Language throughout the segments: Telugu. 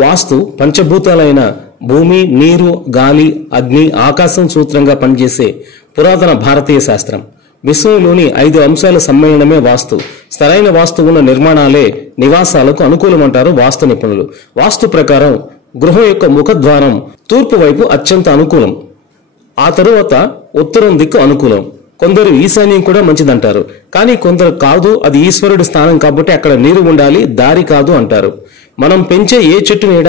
వాస్తు పంచభూతాలైన భూమి, నీరు, గాలి, అగ్ని, ఆకాశం సూత్రంగా పనిచేసే పురాతన భారతీయ శాస్త్రం. విశ్వంలోని 5 అంశాల సమ్మేళనమే వాస్తు. సరైన వాస్తు ఉన్న నిర్మాణాలే నివాసాలకు అనుకూలమంటారు వాస్తు నిపుణులు. వాస్తు ప్రకారం గృహం యొక్క ముఖద్వారం తూర్పు వైపు అత్యంత అనుకూలం. ఆ తరువాత ఉత్తరం దిక్కు అనుకూలం. కొందరు ఈశాన్యం కూడా మంచిదంటారు. కానీ కొందరు కాదు, అది ఈశ్వరుడి స్థానం కాబట్టి అక్కడ నీరు ఉండాలి, దారి కాదు అంటారు. మనం పెంచే ఏ చెట్టు నీడ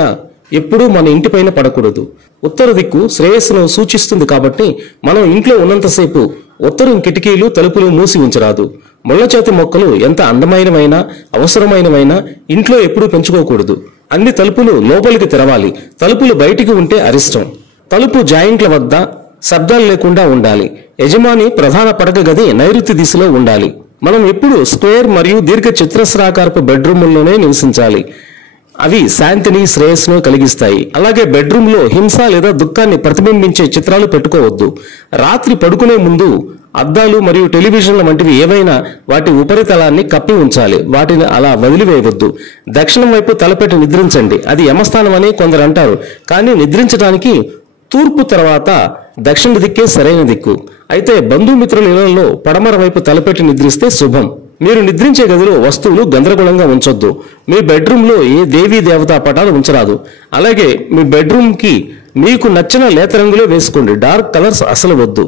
ఎప్పుడూ మన ఇంటిపైన పడకూడదు. ఉత్తర దిక్కు శ్రేయస్సును సూచిస్తుంది కాబట్టి మనం ఇంట్లో ఉన్నంతసేపు ఉత్తరం కిటికీలు, తలుపులు మూసి ఉంచరాదు. ముళ్ళచేతి మొక్కలు ఎంత అందమైనవైనా అవసరమైనవైనా ఇంట్లో ఎప్పుడూ పెంచుకోకూడదు. అన్ని తలుపులు లోపలికి తెరవాలి. తలుపులు బయటికి ఉంటే అరిష్టం. తలుపు జాయింట్ల వద్ద శబ్దాలు లేకుండా ఉండాలి. యజమాని ప్రధాన పడక గది నైరుతి దిశలో ఉండాలి. మనం ఎప్పుడు స్క్వేర్ మరియు దీర్ఘ చతురస్రాకారపు బెడ్రూముల్లోనే నివసించాలి. అవి శాంతిని, శ్రేయస్సును కలిగిస్తాయి. అలాగే బెడ్రూమ్ లో హింస లేదా దుఃఖాన్ని ప్రతిబింబించే చిత్రాలు పెట్టుకోవద్దు. రాత్రి పడుకునే ముందు అద్దాలు మరియు టెలివిజన్ల వంటివి ఏవైనా వాటి ఉపరితలాన్ని కప్పి ఉంచాలి. వాటిని అలా వదిలివేయవద్దు. దక్షిణం వైపు తలపెట్టి నిద్రించండి. అది యమస్థానం అని కొందరు అంటారు. కానీ నిద్రించడానికి తూర్పు తర్వాత దక్షిణ దిక్కే సరైన దిక్కు. అయితే బంధుమిత్రుల ఇళ్లలో పడమర వైపు తలపెట్టి నిద్రిస్తే శుభం. మీరు నిద్రించే గదిలో వస్తువులు గందరగోళంగా ఉంచొద్దు. మీ బెడ్రూమ్ లో ఏ దేవీ దేవతా పటాలు ఉంచరాదు. అలాగే మీ బెడ్రూమ్ కి మీకు నచ్చిన లేత రంగులే వేసుకోండి. డార్క్ కలర్స్ అసలు వద్దు.